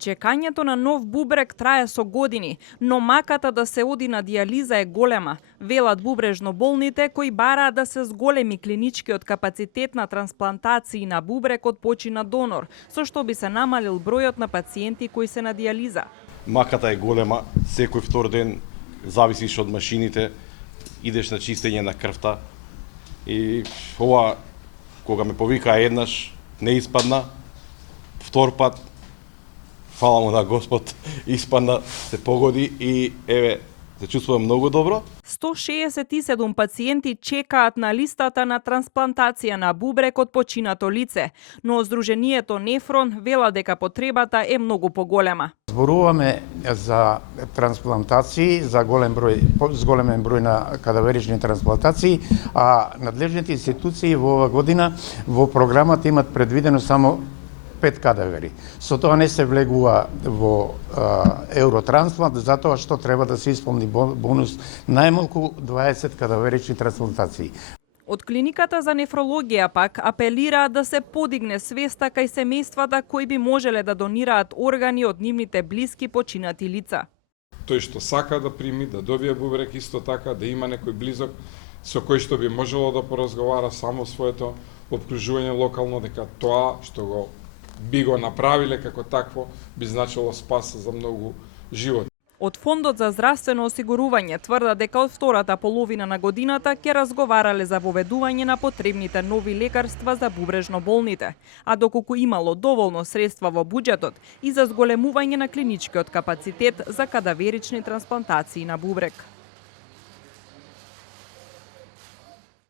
Чекањето на нов бубрек трае со години, но маката да се оди на дијализа е голема, велат бубрежно болните кои бараат да се зголеми клиничкиот капацитет на трансплантации на бубрек од почина донор, со што би се намалил бројот на пациенти кои се на дијализа. Маката е голема, секој втор ден зависиш од машините, идеш на чистење на крвта и ова кога ме повика еднаш не испадна, втор пат фала му на Господ, испадна, се погоди и еве, се чувствувам многу добро. 167 пациенти чекаат на листата на трансплантација на бубрек од починато лице, но Сдруженијето Нефрон вела дека потребата е многу поголема. Зборуваме за трансплантации, за големен број на кадаверични трансплантации, а надлежните институции во ова година во програмата имат предвидено само 5 кадавери. Со тоа не се влегува во Евротрансплант, затоа што треба да се исполни бонус најмалку 20 кадаверични трансплантации. Од клиниката за нефрологија пак апелираат да се подигне свеста кај семејствата кои би можеле да донираат органи од нивните блиски починати лица. Тој што сака да прими, да добие бубрек, исто така да има некој близок со кој што би можело да поразговара само своето опкружување локално, дека тоа што би го направиле како такво, би значило спас за многу животи. Од Фондот за здравствено осигурување тврдат дека од втората половина на годината ќе разговарале за воведување на потребните нови лекарства за бубрежно болните, а доколку имало доволно средства во буџетот и за зголемување на клиничкиот капацитет за кадаверични трансплантации на бубрек.